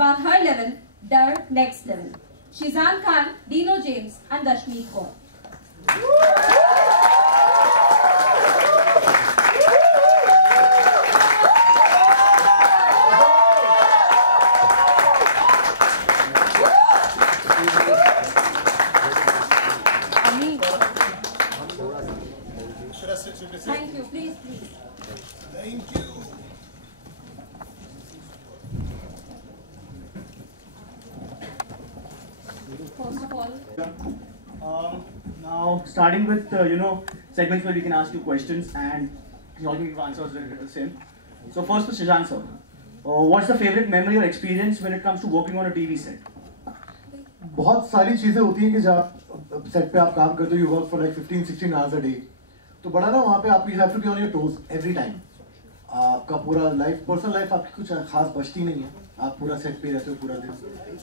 On her level, their next level. Shizan Khan, Dino James and Rashmi Kaur. Thank you, please. Thank you. First of all, now starting with segments where we can ask you questions and you all can give answers the same. So first to Shizan sir, what's the favorite memory or experience when it comes to working on a TV set? बहुत सारी चीज़ें होती हैं कि जब आप set पे आप काम करते हो, you work for like 15-16 hours a day, तो बड़ा ना वहाँ पे आप you have to be on your toes every time. आपका पूरा लाइफ, पर्सनल लाइफ आपकी कुछ खास बचती नहीं है, आप पूरा सेट पे रहते हो पूरा दिन.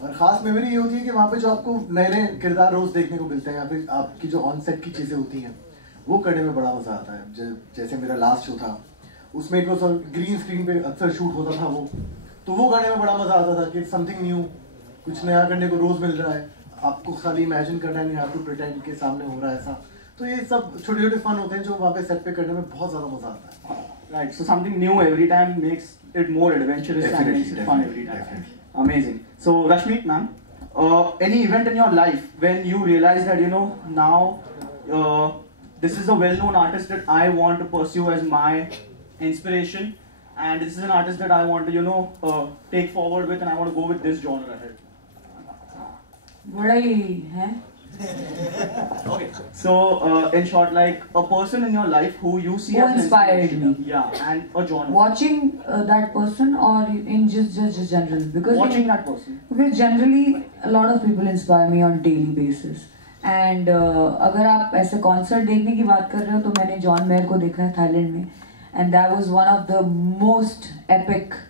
और ख़ास मेमोरी ये होती है कि वहाँ पे जो आपको नए नए किरदार रोज़ देखने को मिलते हैं, या फिर आपकी जो ऑन सेट की चीज़ें होती हैं वो करने में बड़ा मज़ा आता है. जैसे मेरा लास्ट शो था, उसमें एक ग्रीन स्क्रीन पे अक्सर शूट होता था वो, तो वो करने में बड़ा मज़ा आता था कि समथिंग न्यू, कुछ नया करने को रोज़ मिल रहा है, आपको खाली इमेजिन करना है, नहीं हैव टू प्रिटेंड के सामने हो रहा है ऐसा. तो ये सब छोटे छोटे फन होते हैं जो वहाँ पे सेट पे करने में बहुत ज़्यादा मज़ा आता है. Right, so something new every time makes it more adventurous and makes it fun every time. Definitely. Amazing. So Rashmi ma'am, any event in your life when you realize that now this is a well-known artist that I want to pursue as my inspiration, and this is an artist that I want to take forward with, and I want to go with this genre ahead. बड़ा ही है. Okay. So in short, like a person in your life who you see Who as an inspired inspiration. me. Yeah, and a genre. Watching that person, or in just general, Watching that person. Because generally a lot of people inspire me on daily basis. And अगर आप ऐसे concert देखने की बात कर रहे हो, तो मैंने जॉन मेयर को देखा है थाईलैंड में, and that was one of the most epic,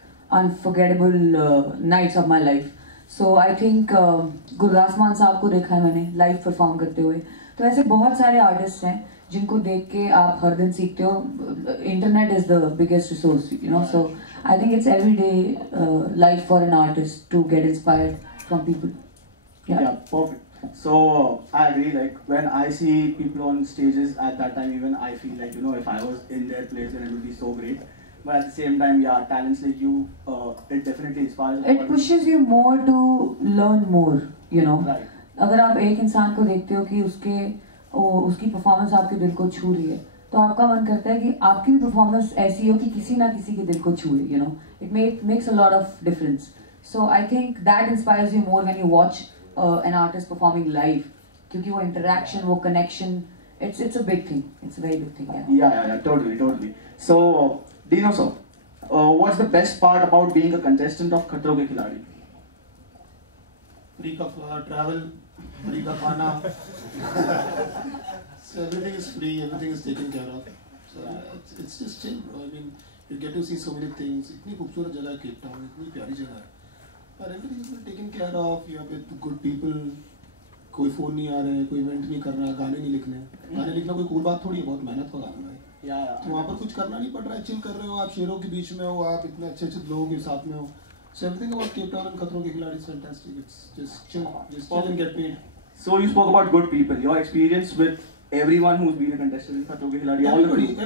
unforgettable nights of my life. So I think Gurdas मान साहब को देखा है मैंने लाइव परफॉर्म करते हुए. तो ऐसे बहुत सारे आर्टिस्ट हैं जिनको देख के आप हर दिन सीखते हो. Internet is the biggest resource, so I think it's everyday life for an artist to get inspired from people. Yeah, perfect. So I agree. Like when I see people on stages at that time, even I feel like if I was in their place, then it would be so great. But at the same time, yeah, talents like you, it definitely inspires. It pushes you more to learn more. Right. अगर आप एक इंसान को देखते हो कि उसकी performance आपके दिल को छू रही है, तो आपका मन करता है कि आपकी भी परफॉर्मेंस ऐसी हो कि किसी ना किसी के दिल को छुए. It makes a lot of difference. So I think that inspires you more when you watch an artist performing live, क्योंकि वो interaction, वो connection, it's a big thing. It's a very big thing. Yeah, totally. So Dino sir, what's the best part about being a contestant of Khatron Ke Khiladi? Free का travel, free का खाना. So everything is free, everything is taken care of. So it's just chill, bro. I mean, you get to see so many things. इतनी खूबसूरत जगह है Cape Town, इतनी प्यारी जगह है. और everything is taken care of. You are with good people. कोई फोन नहीं आ रहा है, कोई इवेंट नहीं कर रहा है, गाने नहीं लिखने. गाने लिखना कोई कूल बात थोड़ी है, बहुत मेहनत का काम है. तो वहाँ पर कुछ करना नहीं पड़ रहा है, चिल कर रहे हो आप, शेरों के बीच में हो आप, इतने अच्छे लोगों के साथ में हो. So everything about Cape Town and Khatron Ke Khiladi is fantastic. It's just chill and get paid. So you spoke about good people. Your experience with everyone who's been a contestant in Khatron Ke Khiladi.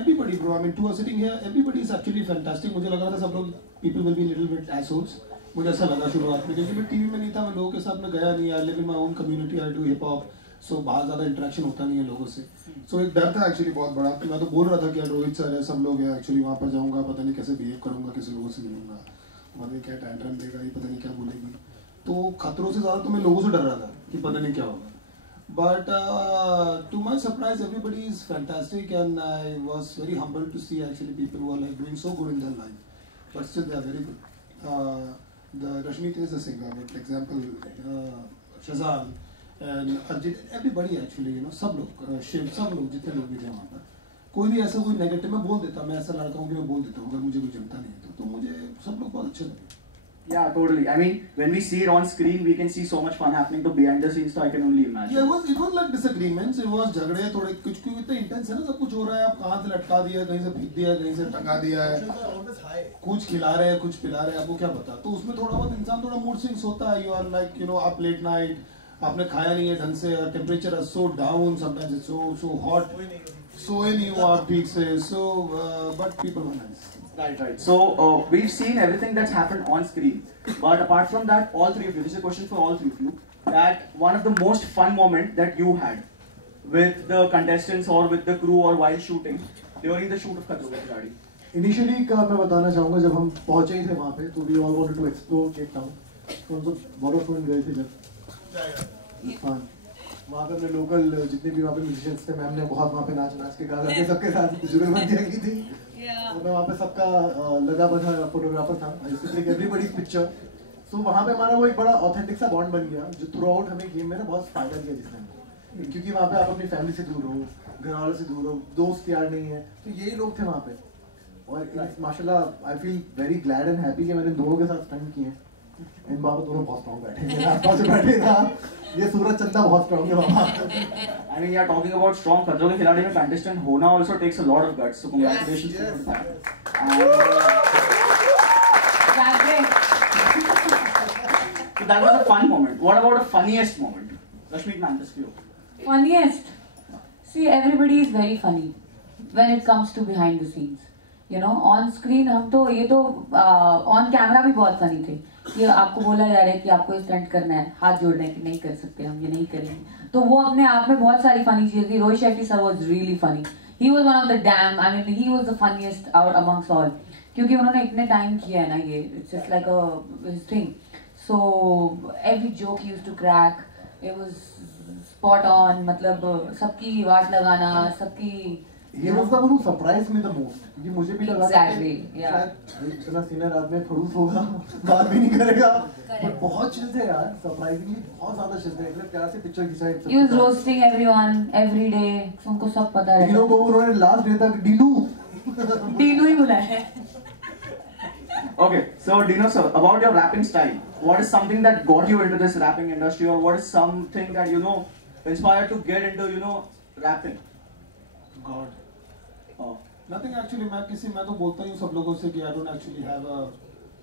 Everybody, bro. I mean, two are sitting here. Everybody is actually fantastic. मुझे लग रहा था सब लोग people will be a little bit assholes. मुझे ऐसा लगा शुरुआत में, क्योंकि मैं टीवी में नहीं था, मैं लोगों के साथ में गया नहीं. I live in my own community. I do hip hop. So बाहर ज़्यादा इंटरेक्शन होता नहीं है लोगों से. So एक डर था एक्चुअली बहुत बड़ा. मैं तो बोल रहा था कि रोहित सर है, सब लोग हैं, एक्चुअली वहाँ पर जाऊँगा, पता नहीं कैसे बिहेव करूँगा, कैसे लोगों से मिलूंगा, पता नहीं क्या टैंट्रम देगा, ये पता नहीं क्या बोलेगी. तो खतरों से ज़्यादा तो मैं लोगों से डर रहा था कि पता नहीं क्या होगा. But to my surprise, everybody is fantastic, and I was very humbled to see actually people who are like doing so good in their life, but still they are very good. The Rashmi is a singer, but for example, Shazan and Arjit, everybody actually, सब लोग, शिव, सब लोग, जितने लोग भी थे वहाँ पर, कोई भी ऐसा कोई नेगेटिव मैं बोल देता, मैं ऐसा लड़का हूँ कि मैं बोल देता हूँ, अगर मुझे कोई जमता नहीं है तो मुझे सब लोग बहुत अच्छे लगे. Yeah, totally. I mean, when we see it on screen, we can see so much fun happening. So behind the scenes, so I can only imagine. Yeah, it was like disagreements. It was झगड़े थोड़े कुछ इतना intense है ना, सब कुछ हो रहा है. आप कहाँ से लटका दिया, कहीं से फेंक दिया, कहीं से टंगा दिया है. कुछ खिला रहे हैं, कुछ पिला रहे हैं, आपको क्या पता. तो उसमें थोड़ा बहुत इंसान थोड़ा मूड स्विंग्स होता है. You are like up late night, आपने खाया नहीं है ढंग से, temperature is so down, sometimes it's so hot, सोए नहीं हो आप ठीक से. So but people were nice. Right. So we've seen everything that's happened on screen, but apart from that, all three of you. This is a question for all three of you. That one of the most fun moment that you had with the contestants or with the crew or while shooting during the shoot of Khatro Ke Khiladi. Initially का मैं बताना चाहूँगा, जब हम पहुँचे ही थे वहाँ पे, तो we all wanted to explore Cape Town. तो हम सब वॉटरफ्रंट गए थे जब. फन. वहाँ पे अपने लोकल जितने भी वहाँ पे म्यूजिशियंस थे, मैम ने बहुत वहाँ पे नाच के गा के सबके साथ जुगलबंदियाँ की थी. तो मैं वहाँ पे सबका लगा बधा फोटोग्राफर था. I used to take everybody's picture. So वहाँ पे हमारा वो एक बड़ा ऑथेंटिक सा बॉन्ड बन गया, जो थ्रू आउट हमें गेम में ना बहुत फायदा दिया जिसने. क्योंकि वहाँ पे आप अपनी फैमिली से दूर हो, घर वालों से दूर हो, दोस्त यार नहीं है, तो यही लोग थे वहाँ पे. और माशाल्लाह I feel very glad and happy कि मैंने दोनों के साथ स्पेंड किए. इन बाबा दोनों बहुत स्ट्रॉन्ग बैठे, आसपास बैठे था. ये सूरज चंदा बहुत स्ट्रॉन्ग है वहाँ. I mean, you are talking about strong. Khatro Ke Khiladi में contestant होना also takes a lot of guts. So congratulations for that. So that was a fun moment. What about the funniest moment? Rashmi, ma'am, this for you. Funniest? See, everybody is very funny when it comes to behind the scenes. On screen हम तो ये तो on camera भी बहुत funny थे. कि आपको बोला जा रहा है कि आपको स्टंट करना है, हाथ जोड़ना है कि नहीं कर सकते, हम ये नहीं करेंगे. तो वो अपने आप में बहुत सारी फनी चीजें थी. Rohit Shetty sir was really funny. He was one of the damn, I mean he was the funniest out amongst all. क्योंकि उन्होंने इतने टाइम किया है ना, ये it's just like a thing. So every joke used to crack, it was spot on. मतलब सबकी वाट लगाना, सबकी ये मतलब वो सरप्राइज में द मोस्ट. क्योंकि मुझे भी लगा Exactly, कि शायद इतना सीनियर आदमी खड़ूस होगा, बात भी नहीं करेगा, बट बहुत चिल थे यार. सरप्राइजिंगली बहुत ज्यादा चिल थे. इतने प्यार से पिक्चर खिंचाई. He was roasting everyone every day. उनको सब पता है. डीनू को उन्होंने लास्ट डे तक डीनू ही बुलाया है. Okay, so Dino sir, about your rapping style, what is something that got you into this rapping industry, or what is something that inspired to get into rapping? God. Nothing actually. मैं तो बोलता ही हूँ सब लोगों से कि I don't actually have a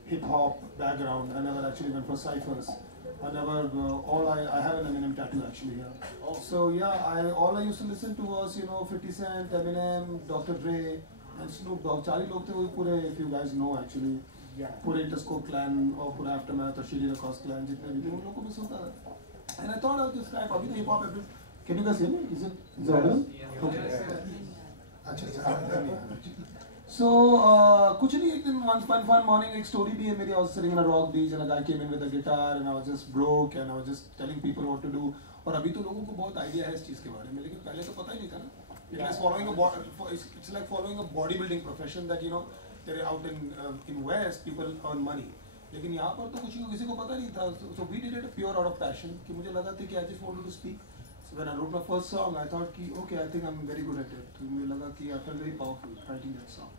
hip hop background. I never actually went for ciphers. I never. I have an Eminem tattoo actually here. So yeah, all I used to listen to was 50 Cent, Eminem, Dr. Dre, and Snoop Dogg. 4 लोग थे वो पूरे. If you guys know actually, पूरे Interscope clan और पूरा Aftermath और Shiri Lacoste clan जितने भी थे उन लोगों को मैं सुनता था. And I thought of this guy. अभी तो hip hop है. Can you guys hear me? Is it audible? Okay. So कुछ नहीं, एक दिन one fun morning एक story भी है मेरी. I was sitting on a rock beach and a guy came in with a guitar and I was just broke and I was just telling people what to do. और अभी तो लोगों को बहुत idea है इस चीज़ के बारे में, लेकिन पहले तो पता ही नहीं था ना. It's like following a bodybuilding profession that they're out in West people earn money. लेकिन यहाँ पर तो किसी को पता नहीं था. So we did it pure out of passion कि मुझे लगा था कि I just wanted to speak. So when I wrote my first song, I thought कि okay, I think I'm very good at it. तो मुझे लगा कि I felt very powerful writing that song.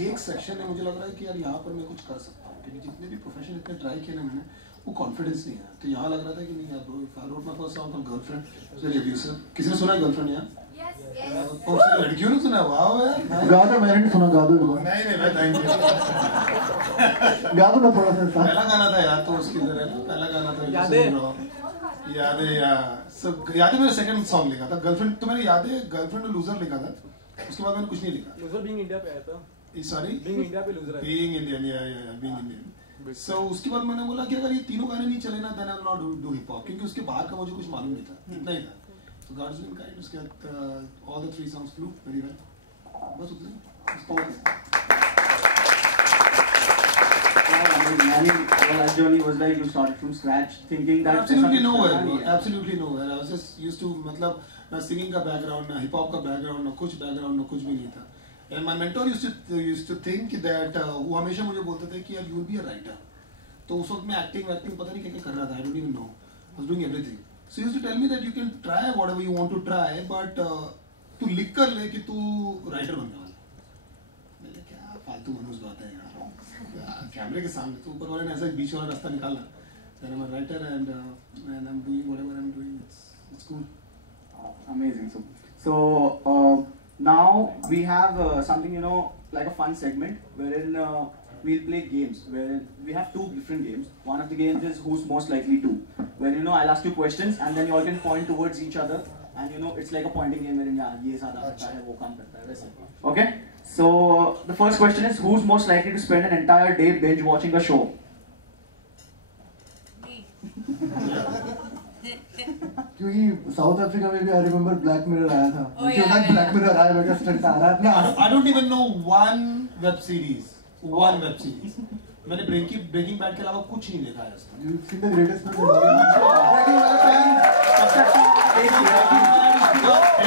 ये एक सेक्शन है, मुझे लग रहा है कि यार यहाँ पर मैं कुछ कर सकता हूँ, क्योंकि जितने भी प्रोफेशन इतने ट्राई किए ना मैंने, वो कॉन्फिडेंस नहीं है. तो यहाँ लग रहा था कि नहीं यार bro, if I wrote my first song called Girlfriend, it's very abusive. किसी ने सुना है Girlfriend यहाँ? और लड़कियों ने सुना? वाह यार. गा दो. मैंने नहीं सुना. गा दो. नहीं मैं थैंक यू. गा दो ना थोड़ा सा. पहला गाना था यार, तो उसकी तरह ना पहला गाना था. याद है यार. सब याद है. मेरा सेकंड सॉन्ग लिखा था गर्लफ्रेंड. तो मैंने याद है गर्लफ्रेंड और लूजर लिखा था. उसके बाद मैंने कुछ नहीं लिखा. लूजर बीइंग इंडिया पे आया था. सॉरी बीइंग इंडिया पे लूजर है. बीइंग इंडियन या बीइंग इंडियन. सो उसके बाद मैंने बोला कि अगर ये तीनों गाने नहीं चले ना, then I will not do hip hop, क्योंकि उसके बाहर का मुझे कुछ मालूम नहीं था. इतना ही था. So God's been kind. उसके बाद all the 3 songs flew very well. बस उतना ही. I mean, your life journey was like you started from scratch, thinking that absolutely nowhere, bro. Absolutely nowhere. I was just used to मतलब ना singing का background, ना hip hop का background, ना कुछ background, ना कुछ भी नहीं था. And my mentor used to think that वो हमेशा मुझे बोलते थे कि यार you will be a writer. तो उस वक्त मैं acting पता नहीं क्या कर रहा था. I don't even know. I was doing everything. So he used to tell me that you can try whatever you want to try, but तू लिख कर ले कि तू writer बनने वाला. मैंने क्या फालतू मनोज बात है यार, कैमरे के सामने तो ऊपर वाले ने ऐसा बीच वाला रास्ता निकाला। Then I'm a writer and I'm doing whatever I'm doing. It's cool. Amazing. So now we have something, you know, like a fun segment wherein we'll play games. Where we have two different games. One of the games is who's most likely to, where you know I'll ask you questions and then you all can point towards each other, and you know it's like a pointing game wherein yeah ये ज़्यादा अच्छा है वो काम करता है वैसे. Okay. So the first question is who's most likely to spend an entire day binge watching a show? क्योंकि साउथ अफ्रीका में भी आई रिमेम्बर ब्लैक मिरर आया था। ब्लैक मिरर आया मेरा स्टंट आ रहा है। I don't even know one web series. मैंने ब्रेकिंग बैड के अलावा कुछ नहीं देखा है उसका। You've seen the greatest man in Breaking Bad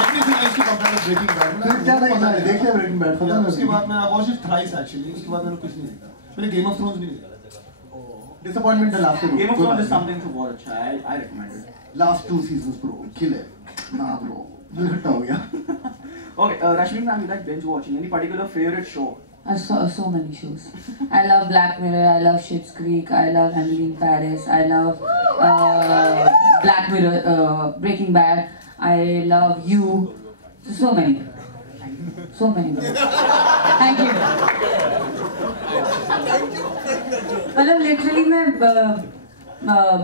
Everything I used to compare with Breaking Bad. फिर क्या नहीं था? देख लिया Breaking Bad, पता नहीं। उसके बाद मैंने watched it thrice actually. उसके बाद मैंने कुछ नहीं देखा। मैंने Game of Thrones भी नहीं देखा। Disappointment the last two. Game of Thrones is something to watch. I recommend it. Last 2 seasons, bro. Kill it. Nah, bro. दिल खट्टा हो गया। Okay, Rashmi ma'am, you like binge watching? Any particular favorite show? I saw so many shows. I love Black Mirror. I love Schitt's Creek. I love Emily in Paris. I love Black Mirror, Breaking Bad. I love You. So many. So many. Thank you. मतलब literally मैं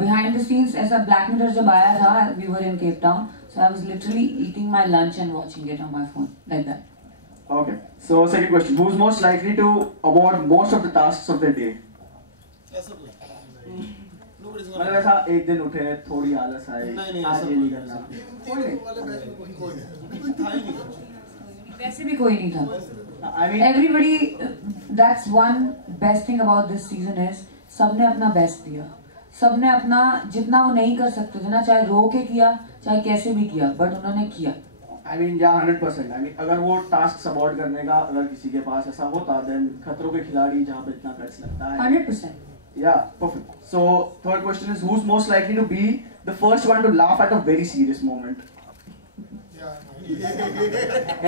behind the scenes ऐसा Black Mirror जब आया था, we were in Cape Town, so I was literally eating my lunch and watching it on my phone like that. Okay. So second question: who's most likely to avoid most of the tasks of the day? मतलब ऐसा एक दिन उठे थोड़ी आलस आए आज ये नहीं करना वैसे भी कोई नहीं था। I mean Everybody, that's one best thing about this season is सबने अपना बेस्ट दिया, सबने अपना जितना वो नहीं कर सकते थे ना, चाहे रो के किया चाहे कैसे भी किया, बट उन्होंने किया। I mean yeah 100%. I mean अगर वो टास्क अवॉइड करने का अगर किसी के पास ऐसा होता देन खतरों के खिलाड़ी जहाँ पे इतना खर्च लगता है 100%. Yeah, perfect. So third question is who's most likely to be the first one to laugh at a very serious moment?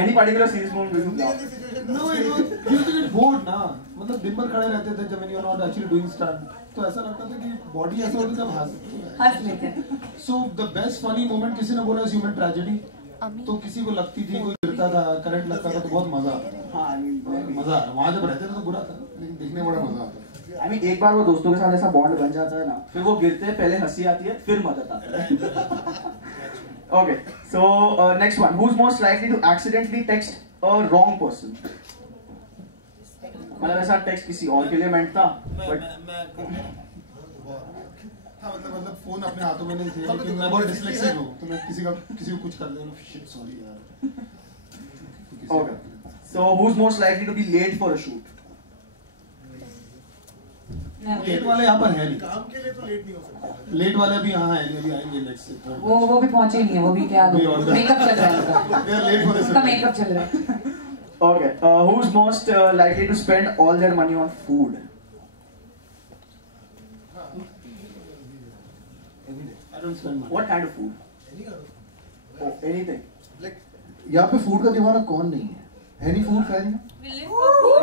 Any particular serious moment will you laugh? No, you used to get bored ना, मतलब दिन भर खड़े रहते थे जब you're not actually doing stunt, तो ऐसा लगता था कि बॉडी ऐसा होती जब हंस लेते हैं। So the best funny moment किसी ने बोला human tragedy, तो किसी को लगती थी कोई गिरता था करंट लगता था तो बहुत मजा आता। हाँ, I mean मजा वहाँ जब रहते थे तो बुरा था लेकिन देखने में बड़ा मजा आता। I mean एक बार वो दोस्तों के साथ ऐसा बॉन्ड बन जाता है ना, फिर वो गिरते हैं पहले हंसी आती है फिर मदद आता है। Okay, so next one. Who's most likely to accidentally text a wrong person? मतलब ऐसा टेक्स्ट किसी और के लिए मेंट था, but हाँ मतलब फोन अपने हाथों में नहीं थे लेकिन मैं बहुत डिस्लेक्सिक हूँ तो मैं किसी को कुछ कर देना शिट सॉरी यार। Okay. So who's most likely to be late for a shoot? Late वाले यहाँ पर है नहीं, काम के लिए तो लेट नहीं हो सकता। लेट वाले भी यहाँ है, अभी आएंगे नेक्स्ट से। वो भी पहुंचे नहीं है, वो भी क्या मेकअप चल रहा है They are late for this. उसका मेकअप चल रहा है। Okay. Who's most likely to spend all their money on food? I don't spend money. What kind of food? Oh, anything. Like यहाँ पे फूड का दीवाना कौन नहीं है? Any food fan? We live for food.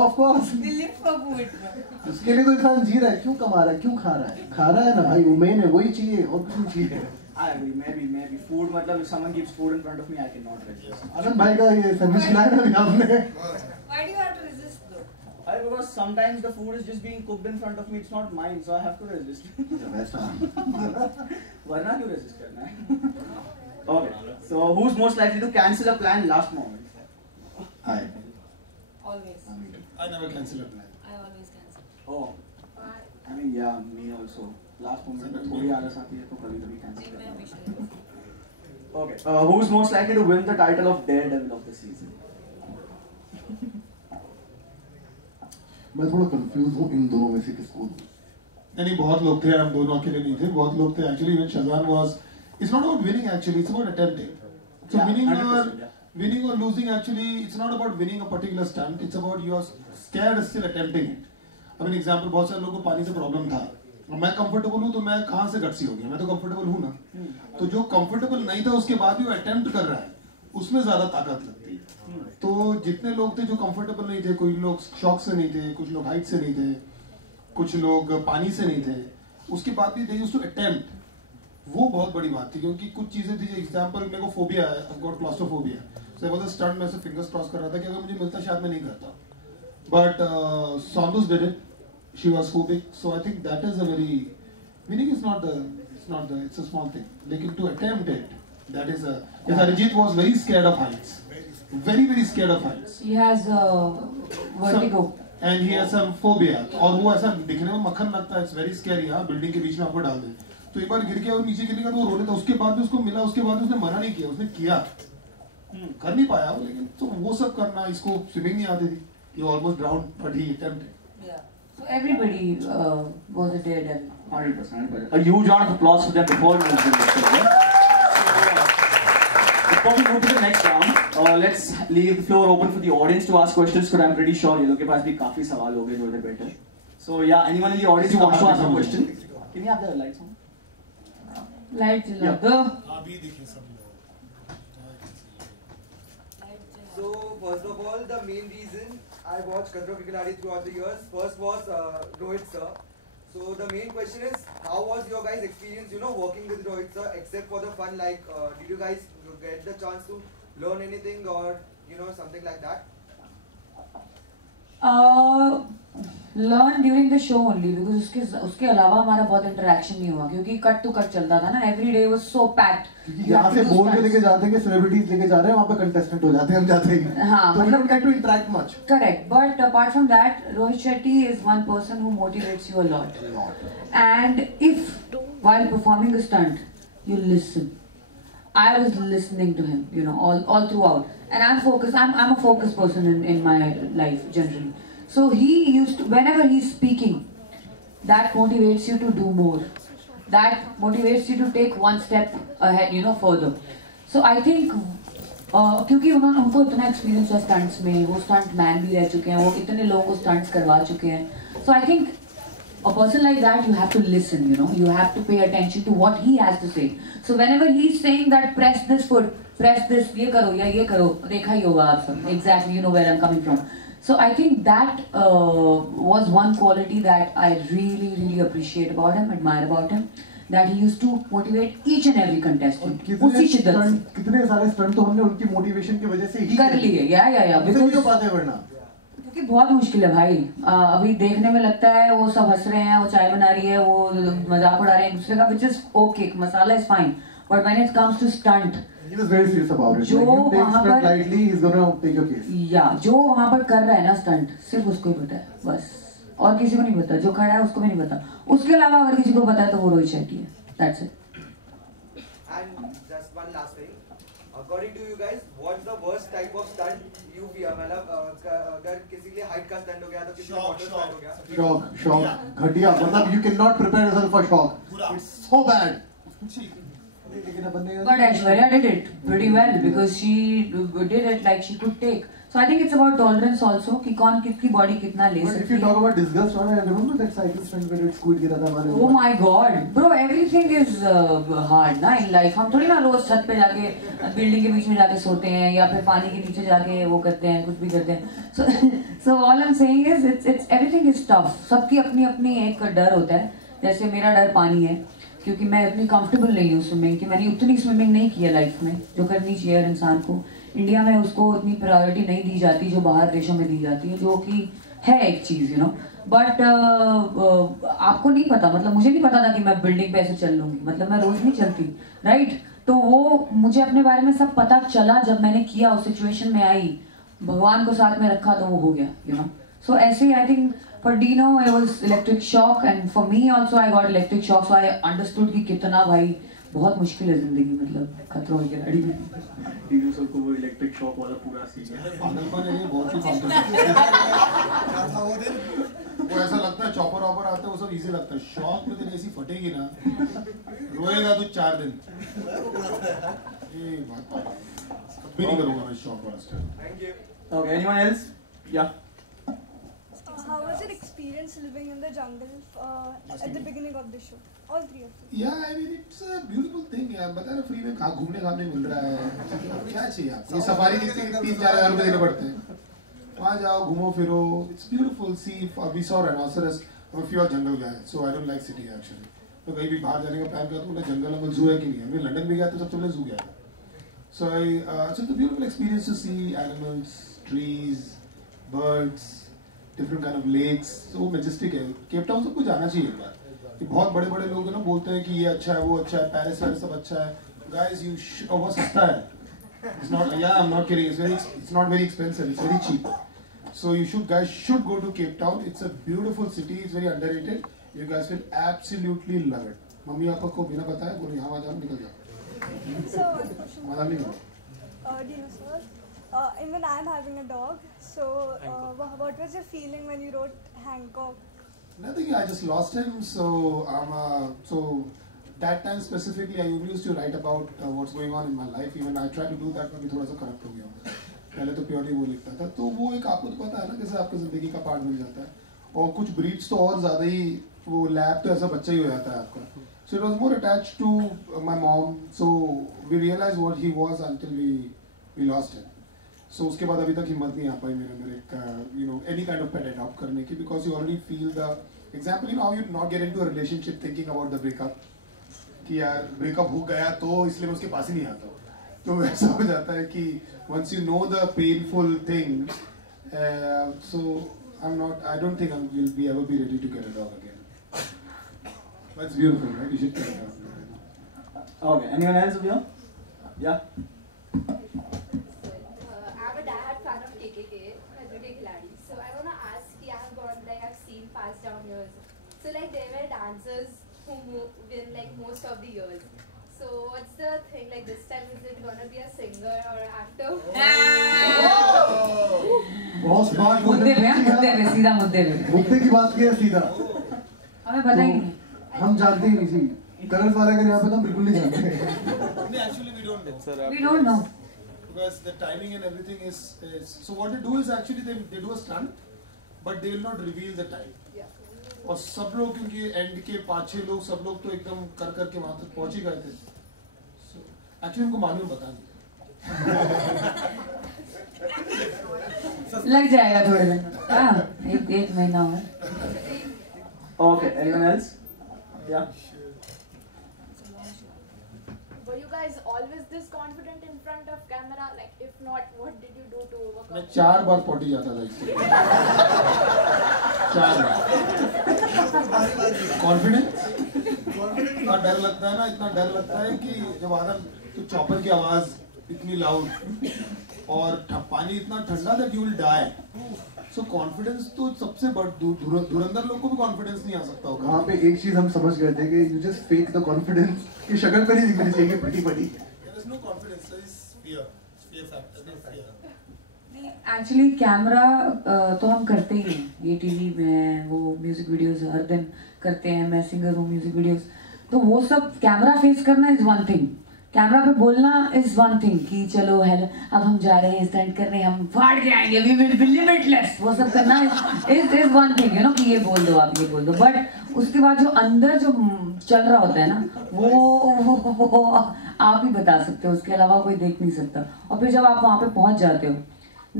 Of course. We live for food. उसके लिए तो इंसान जी रहा है, क्यों कमा रहा है, क्यों खा रहा है? खा रहा है ना भाई, वो मेन है, वही चाहिए और कुछ नहीं चाहिए। I agree. Maybe food. मतलब if someone keeps food in front of me, I cannot resist. आनंद भाई का ये सैंडविच खिलाया ना अभी आपने? Why do you have to resist though? Because sometimes the food is just being cooked in front of me. It's not mine, so I have to resist. वैसा। वरना क्यों resist करना है? Okay. So who's most likely to cancel a plan last moment? Hi. Always. I never cancel a plan. I always cancel. Oh. I mean yeah, me also. Last moment में थोड़ी आलस आती है तो कभी-कभी cancel मैं करना हमेशा है. Okay. Who's most likely to win the title of Daredevil of the season? मैं थोड़ा कंफ्यूज हूँ इन दोनों में से किसको दूँ। नहीं बहुत लोग थे, हम दोनों अकेले नहीं थे, बहुत लोग थे actually when Shazam was, it's not about winning actually, it's about attempting. So Yeah, winning 100%, yeah. winning or losing actually, it's not about winning a particular stunt, it's about you're scared still attempting it. I mean example, बहुत सारे लोगों को पानी से problem था, मैं comfortable हूँ तो मैं कहाँ से गट्सी हो गया, मैं तो कंफर्टेबल हूँ ना, तो जो कंफर्टेबल नहीं था उसके बाद भी वो अटेम्प्ट कर रहा है, उसमें ज्यादा ताकत लगती है। तो जितने लोग थे जो कंफर्टेबल नहीं थे, कोई लोग शौक से नहीं थे, कुछ लोग हाइट से नहीं थे, कुछ लोग पानी से नहीं थे, उसके बाद भी दे यूज्ड टू अटेम्प्ट, वो बहुत बड़ी बात थी। क्योंकि कुछ चीजें थी, एग्जांपल मेरे को फोबिया है, I got claustrophobia, so I was a stunt, मैं ऐसे फिंगर्स क्रॉस कर रहा था कि अगर मुझे मिलता शायद मैं नहीं करता, but Saunders did it, she was phobic, so I think that is a very, meaning it's not the it's a small thing, लेकिन to attempt it, that is a, yes, Arijit was very scared of heights, very scared of heights, He has vertigo. and he has some phobia, और वो ऐसा दिखने में मक्खन लगता है, it's very scary, हाँ, बिल्डिंग के बीच में आपको डाल दे, तो एक बार गिर गया और नीचे गिरने का तो वो रो रहा था, उसके बाद भी उसको मिला, उसके बाद उसने मना नहीं किया, उसने किया, कर नहीं पाया वो, लेकिन तो वो सब करना, इसको स्विमिंग नहीं आती थी, he almost drowned, but he attempted. Yeah. So everybody was a daredevil. 100%. A huge round of applause for them before we move to the next round. Before we move to the next round, let's leave the floor open for the audience to ask questions, because I'm pretty sure ये लोग के पास भी काफी सवाल होंगे जो इधर बैठे हैं. So yeah, anyone in the audience who wants to ask a question? Can you have the lights on? Lights Yeah. the. अभी दिखे सब लोग. So first of all, the main reason I watched Khatro Ke Khiladi throughout the years, first was Rohit sir. So the main question is, how was your guys' experience, working with Rohit sir, except for the fun, like, did you guys get the chance to learn anything or, something like that? Learn during the show only, because उसके अलावा हमारा बहुत interaction नहीं हुआ, क्योंकि cut to cut चलता था ना, every day was so packed. क्योंकि यहाँ से बोल के लेके जाते हैं कि सेलिब्रिटीज लेके जा रहे हैं, वहाँ पे कंटेस्टेंट हो जाते हैं, हम जाते हैं, हाँ, तो we मतलब don't get to interact much. Correct, but apart from that, Rohit Shetty is one person who motivates you a lot. And if while performing a stunt, you listen. I was listening to him, all throughout, and I'm focused. I'm a focused person in my life generally. So he used to, whenever he's speaking, that motivates you to do more. That motivates you to take one step ahead, further. So I think क्योंकि उनको इतना experience है stunts में, वो stunt man भी रह चुके हैं, वो कितने लोगों को स्टंट्स करवा चुके हैं. So I think a person like that, you have to listen, you have to pay attention to what he has to say. So whenever he's saying that press this foot, press this, ये करो या ये करो, देखा ही होगा आप सब, exactly, you know where I'm coming from. So I think that was one quality that I really appreciate about him, admire about him, that he used to motivate each and every contestant. उसी शिद्दत से. कितने सारे stunt तो हमने उनकी motivation की वजह से ही कर लिए, या because नहीं पाते वरना. क्योंकि बहुत मुश्किल है भाई. अभी देखने में लगता है वो सब हंस रहे हैं, वो चाय बना रही है, वो मजाक उड़ा रहे हैं एक दूसरे का, which is okay, masala is fine, but when it comes to stunt, he was very serious about it. जो like, you take वहाँ stunt पर lightly, he's gonna take your case. जो वहाँ पर कर रहा है ना स्टंट, सिर्फ उसको ही पता है, बस, और किसी को नहीं पता. जो खड़ा है उसको भी नहीं पता. उसके अलावा अगर किसी को पता है तो वो रोहित शेट्टी है. That's it. And just one last thing. According to you guys, what's the worst type of stunt you fear? मतलब अगर किसी के लिए हाइट का स्टंट हो गया तो किसी का वाटर स्टंट हो गया. Shock, घटिया. मतलब you cannot prepare yourself for shock. It's so bad. But Aishwarya did it pretty well because she did it like she could take. So I think it's about tolerance also कि कौन किसकी body कितना ले But if सकती you है. talk about disgust, I remember that cycle stunt where it squid गिरा था हमारे Oh ऊपर. my God, bro, everything is hard ना in life. हम थोड़ी ना रोज छत पे जाके बिल्डिंग के बीच में जाके सोते हैं या फिर पानी के नीचे जाके वो करते हैं, कुछ भी करते हैं. So all I'm saying is it's everything is tough. सबकी अपनी अपनी एक डर होता है. जैसे मेरा डर पानी है, क्योंकि मैं इतनी कंफर्टेबल नहीं हूँ स्विमिंग की. मैंने उतनी स्विमिंग नहीं की है लाइफ में जो करनी चाहिए हर इंसान को. इंडिया में उसको उतनी प्रायोरिटी नहीं दी जाती जो बाहर देशों में दी जाती है, जो कि है एक चीज, बट आपको नहीं पता, मतलब मुझे नहीं पता था कि मैं बिल्डिंग पे ऐसे चल लूंगी, मतलब मैं रोज नहीं चलती, राइट. तो वो मुझे अपने बारे में सब पता चला जब मैंने किया, उस सिचुएशन में आई, भगवान को साथ में रखा तो वो हो गया, सो ऐसे I think for Dino it was electric shock and for me also I got electric shock, so I understood कि कितना भाई बहुत मुश्किल है जिंदगी, मतलब खतरों की गाड़ी में. डीनो सर को वो इलेक्ट्रिक शॉक वाला पूरा सीन है. पागलपन है ये, बहुत ही पागलपन. क्या था वो दिन? वो ऐसा लगता है चॉपर वॉपर आते हैं वो सब इजी लगता है. शॉक में तेरी ऐसी फटेगी ना, रोएगा तू 4 दिन. ये बात कभी नहीं करूंगा मैं शॉक वाला style. Thank you. Okay, anyone else? Yeah. How was your experience living in the jungle at the beginning of the show? All three of you. Yeah, I mean it's a beautiful thing यार. बता ना free में कहाँ घूमने घामने मिल रहा है. क्या चाहिए आपको? ये सफारी के 3-4 हज़ार रुपए देने पड़ते हैं. वहाँ जाओ घूमो फिरो. It's beautiful. See, we saw rhinoceros. I'm a pure jungle guy, so I don't like city actually. तो कहीं भी बाहर जाने का प्लान करता हूँ ना जंगल में ज़ू है कि नहीं है. मैं लंदन भी गया तो सबसे पहले ज़ू गया था. So it's a beautiful experience to see animals, trees, birds, different kind of lakes. So majestic है. केप टाउन सबको जाना चाहिए एक बार. कि बहुत बड़े बड़े लोग हैं ना बोलते हैं कि ये अच्छा है वो अच्छा है पेरिस वैरिस सब अच्छा है. Guys, you बहुत सस्ता है. It's not. Yeah, I'm not kidding. It's not very expensive. It's very cheap. So guys should go to Cape Town. It's a beautiful city. It's very underrated. You guys will absolutely love it. Mummy papa को बिना बताए बोलो यहाँ वहाँ जाओ निकल जाओ. So one question. Dinosaurs. Even I'm having a dog. So what was your feeling when you wrote Hancock? Nothing. I just lost him. So that time specifically, I used to write about what's going on in my life. Even I try to do that, but थोड़ा सा corrupt हो गया हूँ. पहले तो purely वो लिखता था. तो वो एक आपको तो पता है ना कैसे आपकी जिंदगी का पार्ट बन जाता है. और कुछ ब्रीड्स तो और ज़्यादा ही वो लैब तो ऐसा बच्चा ही हो जाता है आपका. So it was more attached to my mom. So we realized what he was until we lost him. So उसके बाद अभी तक हिम्मत नहीं आ पाई मेरे अंदर एक any kind of pet adopt करने की because you already feel the example how you not get into a relationship thinking about the breakup कि यार breakup हो गया तो इसलिए मैं उसके पास ही नहीं आता हूँ. तो ऐसा हो जाता है कि once you know the painful thing, so I don't think we'll ever be ready to get a dog again. That's beautiful, right? You should get a dog. Okay, anyone else over here? Yeah. I'm a diehard fan of KKK, Khatro Ke Khiladi. So I want to ask, I've seen past down years. So there were dancers who win most of the years. So what's the thing? This time is it gonna be a singer or an actor? बहुत smart मुद्दे पे सीधा मुद्दे की बात की है सीधा. हमें पता ही नहीं. हम जानते ही नहीं थी. कलर्स वाले का यहाँ पे तो बिल्कुल नहीं जानते. Actually, we don't know. We don't know. Because the timing and everything is so what they do is actually they do a stunt, but they will not reveal the time. और सब लोग क्योंकि एंड के 5-6 लोग सब लोग तो एकदम कर के वहाँ तक पहुँच ही गए थे. So actually उनको मालूम पता नहीं. लग जाएगा थोड़े दिन. हाँ एक महीना और. Okay, anyone else? Yeah. Were you guys always this confident in front of camera? If not, what did you do to overcome? मैं 4 बार पॉटी जाता था इससे. 4 बार. कॉन्फिडेंस. इतना डर लगता है ना इतना डर लगता है कि जब आदम तो चॉपर की आवाज इतनी लाउड और पानी इतना ठंडा that you will die. So confidence तो सबसे बड़ा धुरंधर लोग को भी कॉन्फिडेंस नहीं आ सकता होगा. वहाँ पे एक चीज हम समझ गए थे कि you just fake the confidence कि शक्ल पे नहीं दिखनी चाहिए फटी. There is no confidence, there is fear. Fear factor, fear. Actually camera तो हम करते ही हैं. ये टीवी में वो म्यूजिक वीडियोस हर दिन करते हैं. मैं सिंगर हूँ म्यूजिक वीडियोस. तो वो सब कैमरा फेस करना इज वन थिंग. कैमरा पे बोलना इज वन थिंग कि चलो हेलो अब हम जा रहे हैं स्टंट कर रहे हैं हम फाड़ के आएंगे वी विल बी लिमिटलेस. वो सब करना इज वन थिंग कि ये बोल दो आप ये बोल दो. बट उसके बाद जो अंदर जो चल रहा होता है ना वो आप ही बता सकते हो. उसके अलावा कोई देख नहीं सकता. और फिर जब आप वहाँ पे पहुँच जाते हो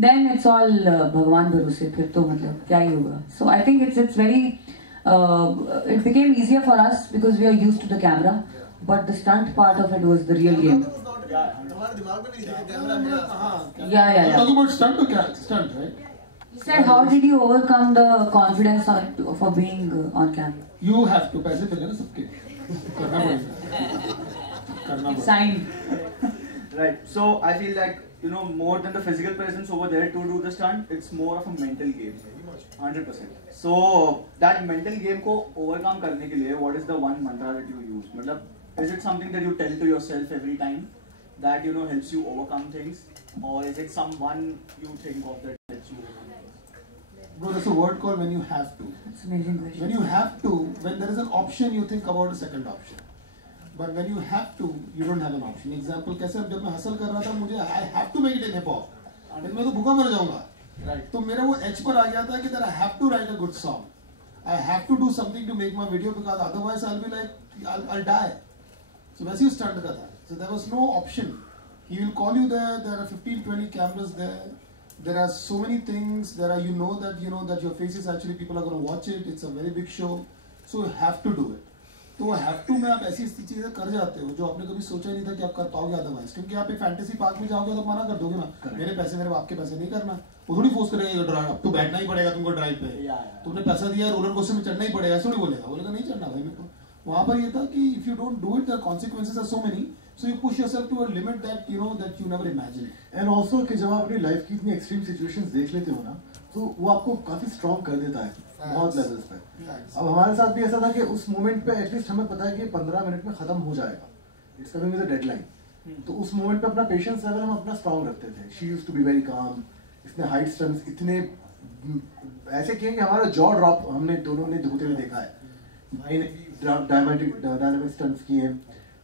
देन इट्स ऑल भगवान भरोसे. फिर तो मतलब क्या ही होगा. So I think it's very it became easier for us because we are used to the camera, but the stunt part of it was the real game. Yeah. Talking about stunt or stunt, right? You said how did you overcome the confidence for being on camera? You have to पैसे मिले ना सबके करना पड़ेगा. Sign. Right. So I feel more than the physical presence over there to do the stunt, it's more of a mental game. 100%. So that mental game को overcome करने के लिए, what is the one mantra that you use? मतलब, is it something that you tell to yourself every time that helps you overcome things, or is it someone you think of that helps you overcome things? Bro, there's a word called when you have to. That's amazing question. When you have to, when there is an option, you think about a second option. But when you have to, you don't have an option. Example कैसे जब मैं hustle कर रहा था मुझे I have to make it in hip hop. मैं तो भूखा मर जाऊंगा. Right. तो मेरा वो एज पर आ गया था कि that I have to write a good song. I have to do something to make my video because otherwise I'll be like I'll die. So वैसे ही स्टंट का था. So there was no option. He will call you there. There are 15-20 cameras there. There are so many things. There are you know that your face is actually people are going to watch it. It's a very big show. So you have to do it. तो have to में आप ऐसी चीजें कर जाते हो जो आपने कभी सोचा ही नहीं था कि आप कर पाओगे अदरवाइज, क्योंकि आप एक फैंटेसी पार्क में जाओगे तो मना कर दोगे ना, मेरे पैसे मेरे बाप के पैसे नहीं करना, वो थोड़ी फोर्स करेगा ड्राइव, अब तो बैठना ही पड़ेगा तुमको ड्राइव पे, तुमने पैसा दिया रोलर कोस्टर में चढ़ना ही पड़ेगा, ऐसे थोड़ी बोलेगा नहीं चढ़ना भाई मेरे को। वहां पर ये था कि if you don't do it the consequences are so many, so you push yourself to a limit that you never imagine. And also कि जब आप अपनी लाइफ की इतनी एक्सट्रीम सिचुएशंस देख लेते हो ना, तो वो आपको काफी स्ट्रॉन्ग कर देता है बहुत लेवल्स पे। अब हमारे साथ भी ऐसा था कि उस मोमेंट पे एटलीस्ट हमें पता है कि 15 मिनट में खत्म हो जाएगा, it's coming with a deadline, तो उस मोमेंट पे अपना पेशेंस लेवल हम अपना स्ट्रॉन्ग रखते थे। She used to be very calm, इसने हाइट स्टंट्स इतने ऐसे किए कि हमारा जॉ ड्रॉप हमने दोनों ने होते हुए देखा है, भाई ने भी डायनामिक स्टंट्स किए हैं।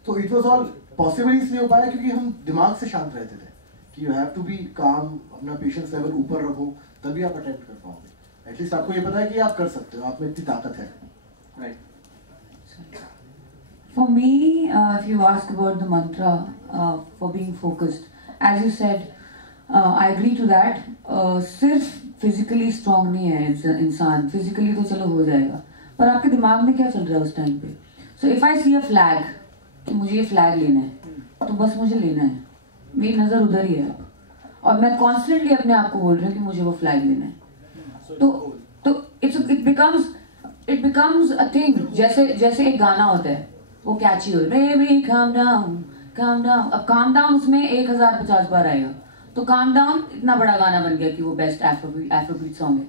तो इट वाज ऑल पॉसिबल इसलिए हो पाया क्योंकि हम दिमाग से शांत रहते थे कि यू हैव टू बी काम, अपना पेशेंस लेवल ऊपर रखो तभी आप अटेम्प्ट कर पाओगे। एटलीस्ट आपको ये पता है कि आप कर सकते हो, आप में इतनी ताकत है, right. For me, if you ask about the mantra for being focused, as you said, I agree to that. सिर्फ physically strong नहीं है इंसान, physically तो चलो हो जाएगा, पर आपके दिमाग में क्या चल रहा है उस टाइम पे। So if I see a flag, कि मुझे ये फ्लैग लेना है, तो बस मुझे लेना है, मेरी नजर उधर ही है, और मैं कॉन्स्टेंटली अपने आप को बोल रही हूँ कि मुझे वो फ्लैग लेना है। तो इट बिकम्स अ थिंग, जैसे एक गाना होता है वो कैची हो, baby calm down calm down. अब काम डाउन उसमें 1050 बार आएगा, तो काम डाउन इतना बड़ा गाना बन गया कि वो बेस्ट एफ्रोबीट सॉन्ग है।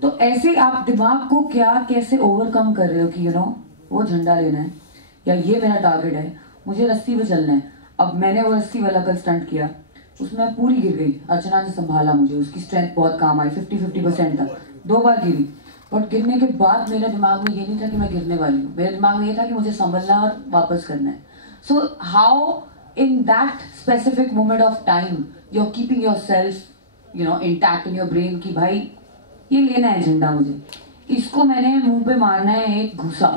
तो ऐसे आप दिमाग को कैसे ओवरकम कर रहे हो कि वो झंडा लेना है या ये मेरा टारगेट है, मुझे रस्सी पे चलना है। अब मैंने वो रस्सी वाला कल स्टंट किया, उसमें पूरी गिर गई, अर्चना ने संभाला मुझे, उसकी स्ट्रेंथ बहुत काम आई, 50-50% था, 2 बार गिरी, बट गिरने के बाद मेरे दिमाग में ये नहीं था कि मैं गिरने वाली हूँ, मेरे दिमाग में ये था कि मुझे संभलना और वापस करना है। So how in that specific moment of time you are keeping yourself intact in your brain कि भाई ये लेना है झंडा, मुझे इसको मैंने मुंह पे मारना है एक घुसा,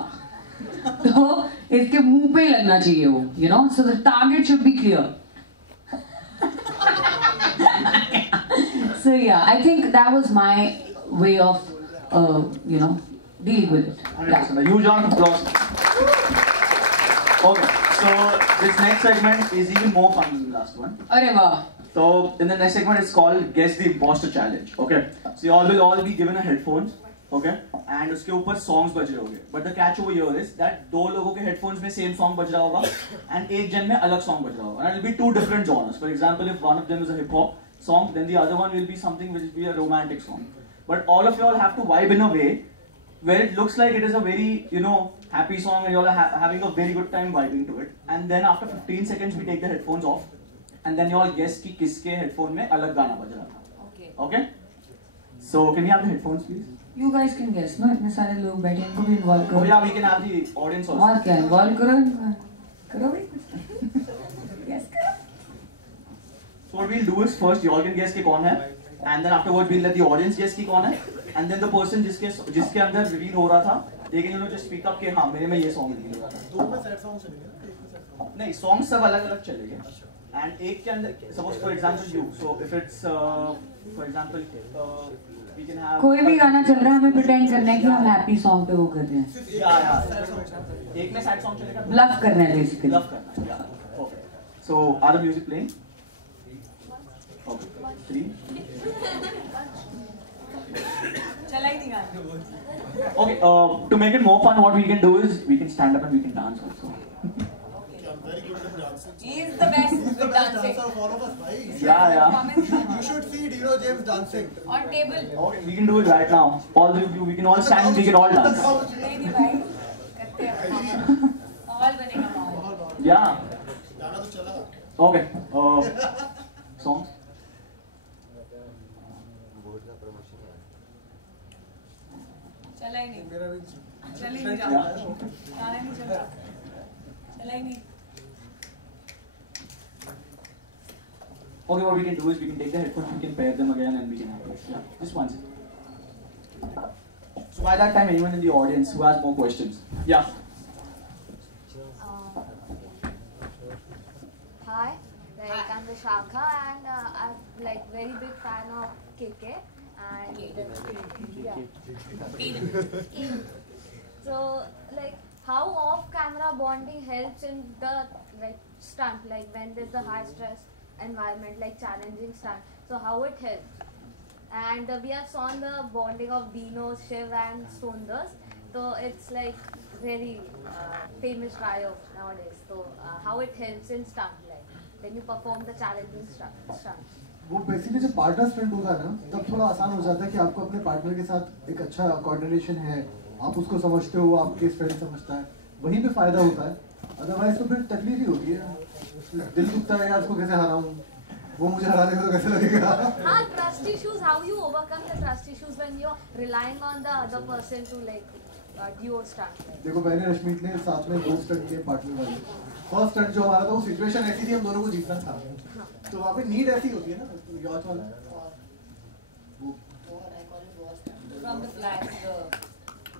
तो इसके मुंह पे लगना चाहिए वो, so the target should be clear. So yeah, I think that was my way of dealing with it. Yeah. A huge round of applause. Okay, so this next segment is even more fun than the last one. Arey wah. So in the next segment it's called Guess the Imposter Challenge. Okay, so you all will all be given a headphones. Okay, and उसके ऊपर songs बज रहे होंगे. But the catch over here is that 2 लोगों के headphones में same song बज रहा होगा and एक जन में अलग song बज रहा होगा. And it will be 2 different genres. For example, if one of them is a hip hop song, then the other one will be something which will be a romantic song. But all of you all have to vibe in a way where it looks like it is a very happy song and you all are having a very good time vibing to it. And then after 15 seconds we take the headphones off and then you all guess कि किसके headphone में अलग गाना बज रहा था. Okay? So can we have the headphones please? You guys can guess, no? इतने सारे लोग बैठे, इनको भी involve करो. Oh yeah, we can have the audience also. और क्या involve करो भाई. Guess करो. So what we'll do is first you all can guess कि कौन है, and then afterwards we'll let the audience guess कि कौन है, and then the person जिसके अंदर reveal हो रहा था, they can just speak up कि हाँ मेरे में ये song reveal हो रहा था. 2 में sad song चलेगा? नहीं, songs सब अलग-अलग चलेंगे. And एक के अंदर, suppose for example you, so if it's for example we can have. कोई भी गाना चल रहा है, हमें pretend करना है कि हम happy song पे वो कर रहे हैं. Yeah. एक में sad song चलेगा. Bluff करना है basically. Bluff करना है. Yeah. Okay. So are the music playing? Okay. 3. चला ही नहीं गाना. Okay, to make it more fun, what we can do is we can stand up and we can dance also. I'm very good at dancing. He is the best He's the with best dancing. dancer of all of us, right? Yeah. You should see Dino James dancing. On table. Okay, we can do it right now. All of you, we can all stand and we can all dance. नहीं भाई, करते हैं. All बनेगा माहौल. Yeah. गाना तो चला. Okay. Songs. चला ही नहीं. मेरा भी चल ही नहीं रहा. गाना नहीं चल रहा. चला ही नहीं. Okay, what we can do is we can take the headphones, we can pair them again, and we can have it. Yeah, just once. So by that time, anyone in the audience who has more questions? Yeah. Hi, I'm Vishakha, and I'm like very big fan of KK. And yeah. So like, how off-camera bonding helps in the like stunt, like when there's the high stress environment, like challenging stunt. So how it helps? And we have seen the bonding of Dino, Shiv, and Sonders. So it's like very famous trio nowadays. So how it helps in stunt, like when you perform the challenging stunt. वो basically जब partner stunt होता है ना, तब थोड़ा आसान हो जाता है कि आपको अपने पार्टनर के साथ एक अच्छा कोऑर्डिनेशन है, आप उसको समझते हो, आपके फ्रेंड समझता है, वहीं पे फायदा होता है. अदरवाइज तो फिर तकलीफ ही होती है, दिल दुखता है यार इसको कैसे हराऊं, वो मुझे हरा देगा तो कैसे लगेगा. हाँ, trust issues, how you overcome the trust issues when you're relying on the other person to like duo stunt. देखो मैंने रश्मित ने साथ में 2 स्टंट किए पार्टनर वाले. फर्स्ट स्टंट जो हमारा था वो सिचुएशन ऐसी थी, हम दोनों को जीतना था, तो वहाँ पे नीड ऐसी होती है ना, यॉच वाला From the flag,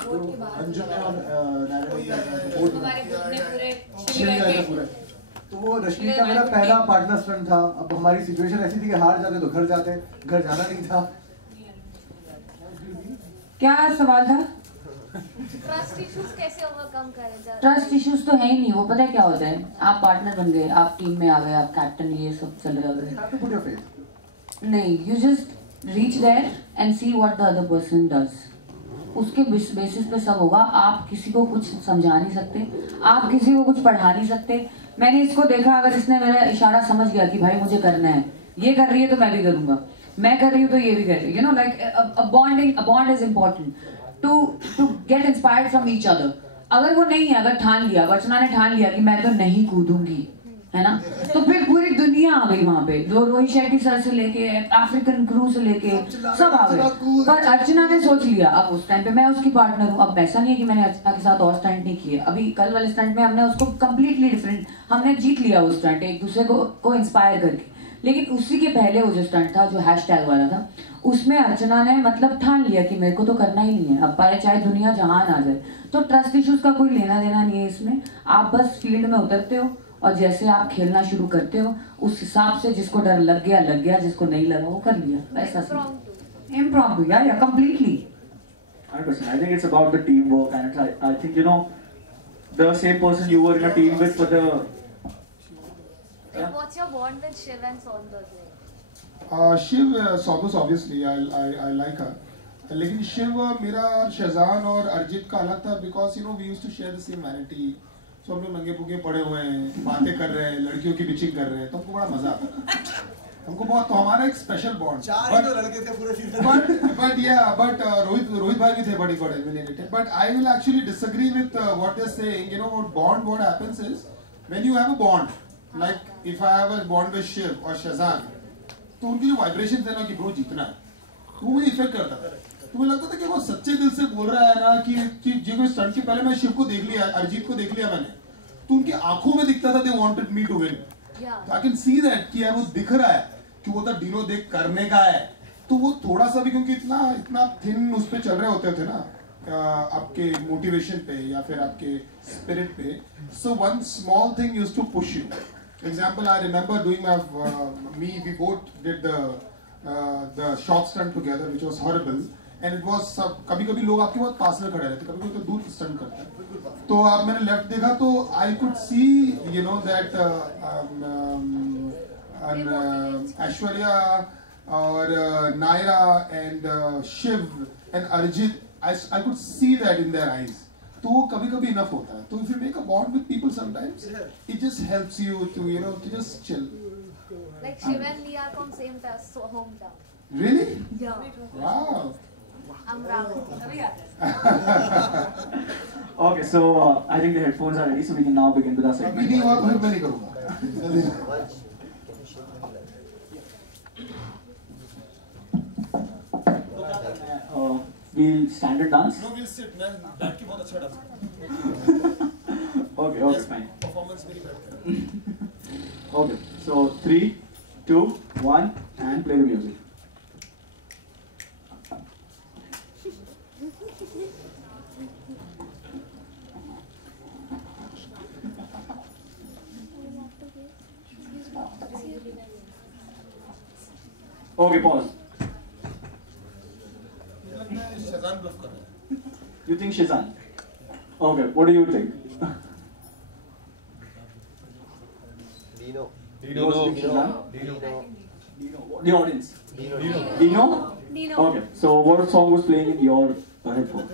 रोड के बाहर अंजुम ने और हमारे ग्रुप ने पूरे पूरे. तो वो रश्मि का मेरा पहला पार्टनर स्टंट था. अब हमारी सिचुएशन ऐसी थी कि हार जाते तो घर जाते, घर जाना नहीं था. क्या सवाल था? ट्रस्ट इश्यूज कैसे ओवरकम करें? ट्रस्ट इश्यूज तो है ही नहीं. वो पता है क्या होता है, आप पार्टनर बन गए, आप टीम में आ गए, आप कैप्टन, ये सब चल रहा है. नहीं, you just reach there and see what the other person does. उसके बेसिस पे सब होगा. आप किसी को कुछ समझा नहीं सकते, आप किसी को कुछ पढ़ा नहीं सकते. मैंने इसको देखा, अगर इसने मेरा इशारा समझ गया कि भाई मुझे करना है, ये कर रही है तो मैं भी करूंगा, मैं कर रही हूँ तो ये भी कर रही है. You know like a bond is important to get inspired from each other. अगर वो नहीं है, अगर ठान लिया, अर्चना ने ठान लिया कि मैं तो नहीं कूदूंगी, है ना, तो फिर पूरी दुनिया आ गई वहां पे. जो रोहित शेट्टी सर से लेके अफ्रीकन क्रू से लेके सब आ गए. पर अर्चना ने सोच लिया, अब उस टाइम पे मैं उसकी पार्टनर हूँ. अब ऐसा नहीं है कि मैंने अर्चना के साथ और स्टंट नहीं किए. अभी कल वाले स्टंट में हमने उसको कम्प्लीटली डिफरेंट, हमने जीत लिया वो स्टंट एक दूसरे को इंस्पायर करके. लेकिन उसी के पहले वो जो स्टंट था, जो हैशटैग वाला था, उसमें अर्चना ने मतलब ठान लिया कि मेरे को तो करना ही नहीं है. अब चाहे दुनिया जहान आ जाए. तो ट्रस्ट इश्यूज का कोई लेना देना नहीं है इसमें. आप बस फील्ड में उतरते हो और जैसे आप खेलना शुरू करते हो उस हिसाब से जिसको डर लग गया, जिसको नहीं लगा वो कर लिया. ऐसा impromptu, yeah, completely. 100%. I think it's about the teamwork, and I think the same person you were in a team with for the. Like, what's your bond with Shiv and Sonders? Shiv, Sonders obviously I like her. लेकिन शिव मेरा शहजान और अर्जित का अलग था, because we used to share the same vanity. So हम लोग नंगे पुंगे पड़े हुए हैं, बातें कर रहे हैं, लड़कियों की बिचिंग कर रहे हैं, तो हमको बड़ा मजा आता था. हमको बहुत, तो हमारा एक स्पेशल बॉन्ड. 4 ही तो लड़के थे पूरे सीजन. But रोहित भाई भी थे, बड़ी God eliminated. But I will actually disagree with what they're saying. Bond, what happens is when you have a bond, like if I have a bond with Shiv or Shazan, तो उनकी जो vibration है ना कि bro जीतना है, वो मुझे इफेक्ट करता था. तो मुझे लगता था कि वो सच्चे दिल से बोल रहा है ना कि जो स्टंट के पहले मैं शिव को देख लिया, अरिजीत को देख लिया मैंने, तो उनकी आंखों में दिखता था they wanted me to win. I can see that कि यार वो दिख रहा है कि वो तो डिनो देख करने का है. तो वो थोड़ा सा भी, क्योंकि इतना थिन उस पे चल रहे होते थे ना आपके मोटिवेशन पे या फिर आपके स्पिरिट पे. So one small thing used to push you. Example, I remember doing we both did the short stunt together, which was horrible, and it was कभी-कभी लोग आपके बहुत पास में खड़े रहते, कभी-कभी तो दूर स्टंट करते हैं. तो अब मैंने लेफ्ट देखा तो I could see that Aishwarya और Naira and Shiv and Arjit, I could see that in their eyes. तो वो कभी-कभी इनफ होता है. तो if you make a bond with people sometimes, it just helps you to just chill. Like Shiv and Lee are from same hometown. Really? Yeah. Wow. I'm Rahul. Okay, so I think the headphones are ready, so we can now begin with our segment. अभी नहीं हुआ तो फिर मैं नहीं करूँगा. We'll stand and dance. No, we'll sit. मैं बैठ के बहुत अच्छा डांस करता हूँ. Okay, fine. Performance मेरी बैठ के. Okay, so 3, 2. Okay, pause. शज़ान bulb कर रहा है. You think Shazan? Okay, what do you think? Dino. Dino. The audience. Dino. Dino? Dino. Okay, so what song was playing in your headphone?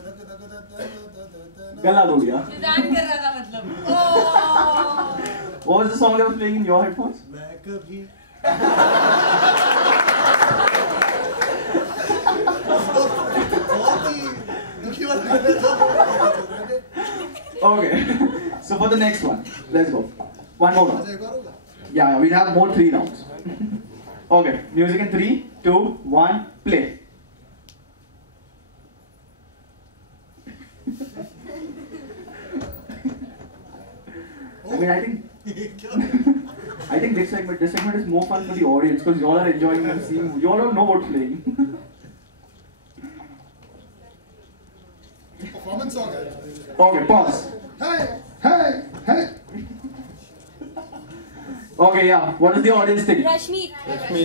गला हो गया. शज़ान कर रहा था मतलब. What was the song that was playing in your headphones? मैं कभी Okay, so for the next one, let's go. One more round. Yeah, we'll have more 3 rounds. Okay, music in 3, 2, 1, play. I mean, I think this segment is more fun for the audience because you all are enjoying and seeing. You all don't know what's playing. Performance song है. Okay, pause. Hey. Okay, yeah. What does the audience think? Rashmi.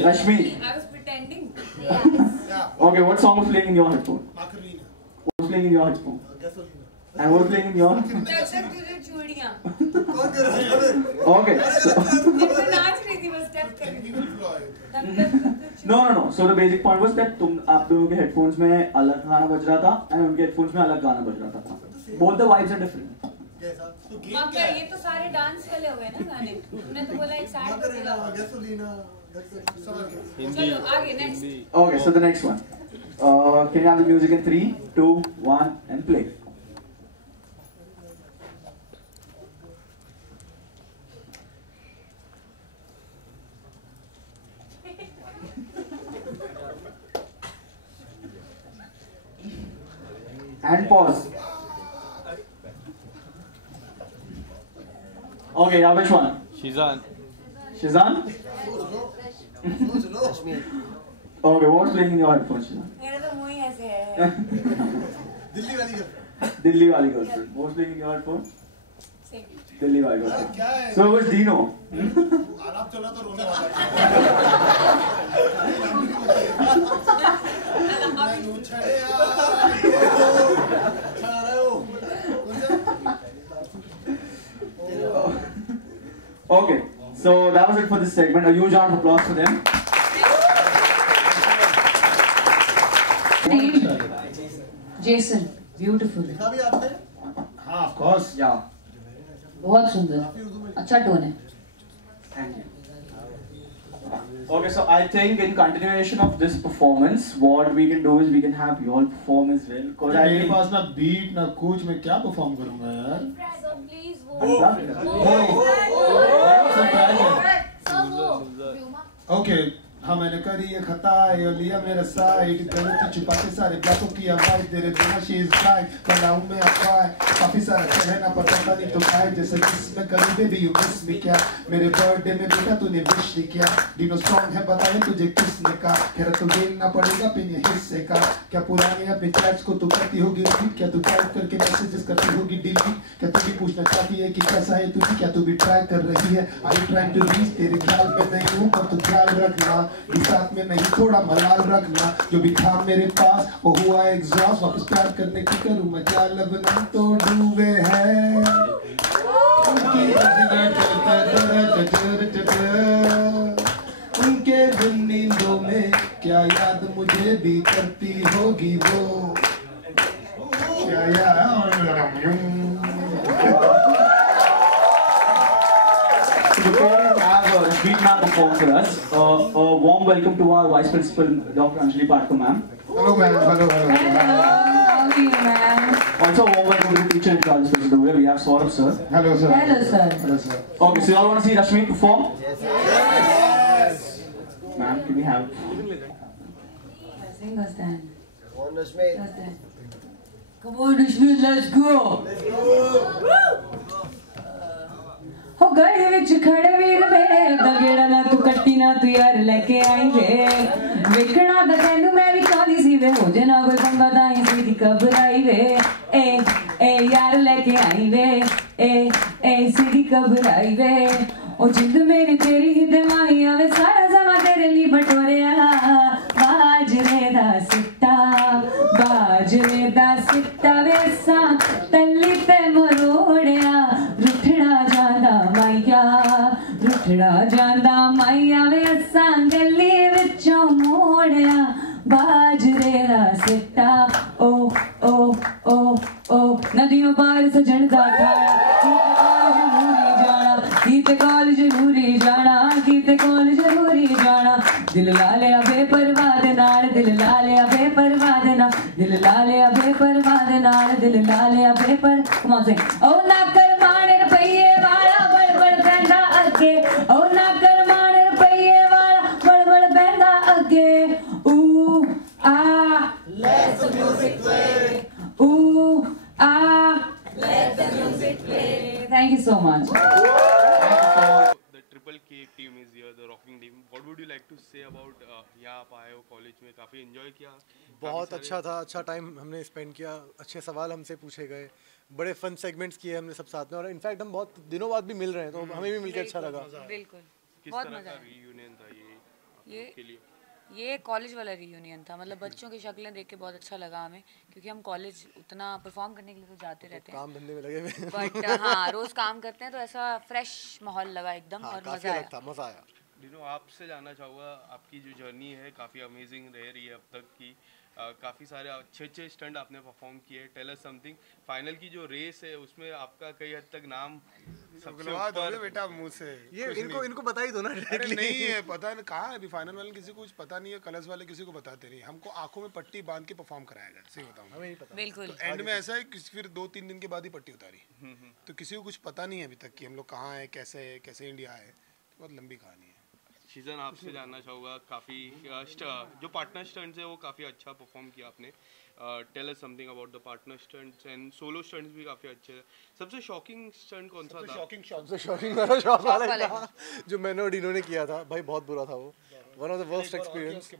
Rashmi. I was pretending. Yes. Okay, what song was playing in your headphone? Macarena. What was playing in your headphone? Gasolina. And what was playing in your? तब तक तुझे चूड़ियाँ. कौन कर रहा है? Okay. So, मैं नाच रही थी बस स्टेप कर रही थी. Evil Floyd. no. So the basic point was that आप दोनों के headphones में अलग गाना बज रहा था and उनके headphones में अलग गाना बज रहा था. Both the vibes are different. कैसा? तो गेम मकर क्या है? ये तो सारे डांस वाले हो गए ना गाने. तुमने तो बोला एक साथ Macarena, Gasolina. समझ गया. चलो आगे next. Okay, so the next one. Can you have the music in 3, 2, 1, and play? And pause. Okay, yeah, which one? Shizan. Shazan? सोच लो. Okay, what's playing in your headphones, Shazan? मेरा तो मुंह ही ऐसे है. दिल्ली वाली girl. Delhi wali girlfriend. What's playing in your headphone? Same. Delhi wali girlfriend. क्या है? So it was Dino. आराम चला तो रोने वाला Okay, so that was it for this segment. A huge round of applause for them. Jason, beautiful. देखा भी आपने? हाँ, of course. Yeah. बहुत सुंदर. अच्छा टोन है. Thank you. Okay, so I think in continuation of this performance, what we can do is we can have you all perform as well. Cause I मेरे think पास ना beat ना कुछ, मैं क्या परफॉर्म करूँगा यार? So please I'm vote. done. Okay, हाँ मैंने करी ये खता ये लिया मेरा साइड गलती छुपा के सारे ब्लॉकों की आवाज तेरे बिना शी इज राइट बनाऊं मैं अफवाह काफी सारा कहना पता नहीं तो काय जैसे किसमें करी बेबी यू मिस मी क्या मेरे बर्थडे में बेटा तूने विश नहीं किया डिनो सॉन्ग है बताए तुझे किसने कहा खैर तो देना पड़ेगा पिन हिस्से का क्या पुराने अपने चैट्स को तू करती होगी रिपीट क्या तू टाइप करके मैसेजेस करती होगी डिलीट क्या तू भी पूछना चाहती है कि कैसा है तुझे क्या तू भी ट्राई कर रही है आई ट्राइंग टू रीच तेरे ख्याल में नहीं हूँ पर तू ख्याल रखना साथ में नहीं थोड़ा मलाल रखना जो भी था मेरे पास वो हुआ एग्जॉस्ट वापस प्यार करने की करूँ मैं क्या लब नहीं तो डूबे हैं उनके दिन नींदों में क्या याद मुझे भी करती होगी वो क्या याद Before we have Rashmi ma'am perform for us, a warm welcome to our Vice Principal, Dr. Anjali Patkar ma'am. Hello ma'am, hello. How are you, ma'am? Also a warm welcome to the teacher in charge of the we have Saurabh sir. Hello sir. Hello, sir. Hello sir. Okay, so you all want to see Rashmi perform? Yes. Ma'am, can we have? Sing us then. On Rashmi. Come on, Rashmi, let's go. हो गए विच खड़े वीर मेरे दगेड़ा ना तू कट्टी ना तू यार लेके आई वे वेखना दा तैनू मैं भी चाहती सी वे हो जे ना कोई पंगा ताई सीधी घबराई वे ए यार लेके आई वे ए सीधी घबराई वे ओ जिंद मेरी तेरी ही दिमागी आवे सारा जमा तेरे लिए बटोरिया असा तल्ली ते मरोड़िया रुठड़ा जांदा माइया रुठड़ा जांदा माइया वे असा गली विचों मोड़िया बाजरे दा सिट्टा ओ ओ ओ ओ नदियों पार सजन दा ठाड़ा कीते कॉल जरूरी जाना कीते कॉल जरूरी जाना दिल ला लिया बेपरवाह दे नाल दिल ला लिया बेपरवाह दे नाल दिल ला लिया बेपरवाह दे नाल दिल ला लिया बेपर कम ऑन सिंग ओ ना कर माने रुपये वाला बड़बड़ पैंदा अगे ओ ना कर माने रुपये वाला बड़बड़ पैंदा अगे ऊ आ let the music play ऊ आ let the music play thank you so much The Triple K team is here, the rocking team. What would you like to say about यहाँ आप आए हो कॉलेज में काफ़ी एंजॉय किया? बहुत अच्छा था, अच्छा टाइम हमने स्पेंड किया, अच्छे सवाल हमसे पूछे गए, बड़े फन सेगमेंट्स किए हमने सब साथ में और इनफैक्ट हम बहुत दिनों बाद भी मिल रहे हैं तो हमें भी मिलकर अच्छा लगा। बिल्कुल किस बहुत तरह मजा का आया। रियूनियन था ये के लिए? ये कॉलेज वाला रियूनियन था, मतलब बच्चों की शक्लें देख के बहुत अच्छा लगा हमें क्योंकि हम कॉलेज उतना परफॉर्म करने के लिए तो जाते रहते हैं, काम धंधे में लगे हुए बट हाँ रोज काम करते हैं तो ऐसा फ्रेश माहौल लगा एकदम और मजा आया। मजा आया। दिनों आपसे जानना चाहूँगा आपकी जो जर्नी है काफ़ी अमेजिंग रह रही है अब तक की, काफ़ी सारे अच्छे स्टंट आपने परफॉर्म किए। टेल अस समथिंग, फाइनल की जो रेस है उसमें आपका कई हद तक नाम सबसे ऊपर बेटा मुंह से ये इनको बता ही दो ना। अरे नहीं है पता नहीं कहाँ है अभी फाइनल वाले किसी को कुछ पता नहीं है, कलर्स वाले किसी को बताते नहीं, हमको आंखों में पट्टी बांध के परफॉर्म कराया गया, सही बताऊँ हमें ही पता। बिल्कुल तो एंड में ऐसा है कि फिर 2-3 दिन के बाद ही पट्टी उतारी, तो किसी को कुछ पता नहीं है अभी तक कि हम लोग कहाँ है, कैसे इंडिया है, बहुत लंबी कहानी है। सीजन आपसे जानना चाहूँगा, काफ़ी जो पार्टनर स्टंट्स है वो काफ़ी अच्छा परफॉर्म किया आपने। Tell us something about the partner stunts and solo stunts भी काफ़ी अच्छे हैं। सबसे शॉकिंग स्टंट कौन सा था? सबसे शॉकिंग वाला शॉक वाला था जो मैंने और डीनो ने किया था, भाई बहुत बुरा था वो, one of the worst experience.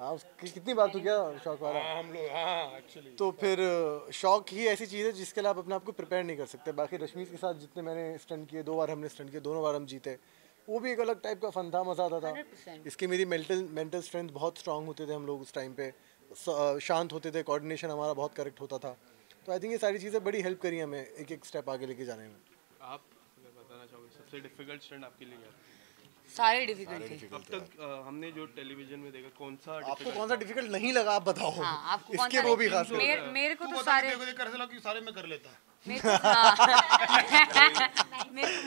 हाँ उसकी कितनी बार तो किया शॉक वाला हम लोग हाँ एक्चुअली तो फिर शॉक ही ऐसी चीज़ है जिसके लिए आप अपने आप को प्रिपेयर नहीं कर सकते। बाकी रश्मि के साथ जितने मैंने स्टंट किए, 2 बार हमने स्टंट किए, दोनों बार हम जीते, वो भी एक अलग टाइप का फन था, मज़ा आता था। 100%। इसकी मेरी मेंटल स्ट्रेंथ बहुत स्ट्रांग होते थे हम लोग उस टाइम पे, शांत होते थे, कोऑर्डिनेशन हमारा बहुत करेक्ट होता था, तो आई थिंक ये सारी चीज़ें बड़ी हेल्प करी हमें एक स्टेप आगे लेके जाने में। आप अगर बताना चाहोगे सबसे डिफिकल्ट स्टंट आपके लिए क्या था? सारे डिफिकल्ट थे। अब तक हमने जो टेलीविजन में देखा कौन सा आपको कौन सा डिफिकल्ट नहीं लगा आप बताओ? हाँ, आपको कौन इसके सा वो भी खास मेरे को तो सारे सारे में कर लेता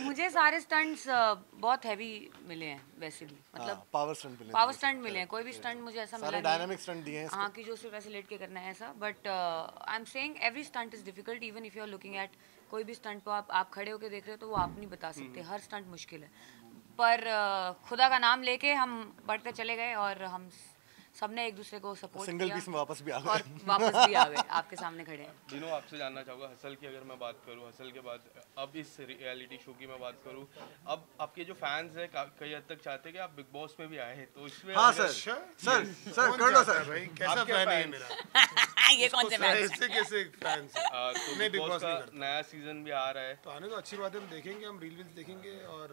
मुझे सारे स्टंट्स बहुत हैवी मिले हैं वैसे भी, मतलब पावर स्टंट मिले हैं, कोई भी स्टंट मुझे ऐसा मिला सारे डायनामिक स्टंट दिए हैं हाँ कि जो सिर्फ ऐसे लेट के करना है ऐसा, but I am saying every stunt is difficult even if you are looking at कोई भी स्टंट को आप खड़े होकर देख रहे हो तो वो आप नहीं बता सकते, हर स्टंट मुश्किल है, पर खुदा का नाम लेके हम बढ़ते चले गए और हम सबने एक दूसरे को सपोर्ट सिंगल किया पीस में वापस भी आ और गए वापस भी आ गए, आपके सामने खड़े हैं। दिनों आपसे जानना चाहूँगा हसल की अगर मैं बात करूँ, हसल के बाद अब इस रियलिटी शो की मैं बात करूँ, अब आपके जो फैंस हैं कई हद तक चाहते हैं कि आप बिग बॉस में भी आए हैं, तो इसमें हाँ सर कर लो सर भाई कैसा फैन है मेरा ये कौन से फैंस ऐसे कैसे फैंस तो बिग बॉस का नया सीजन भी आ रहा है, तो आने तो अच्छी बात है, हम देखेंगे, हम रील देखेंगे और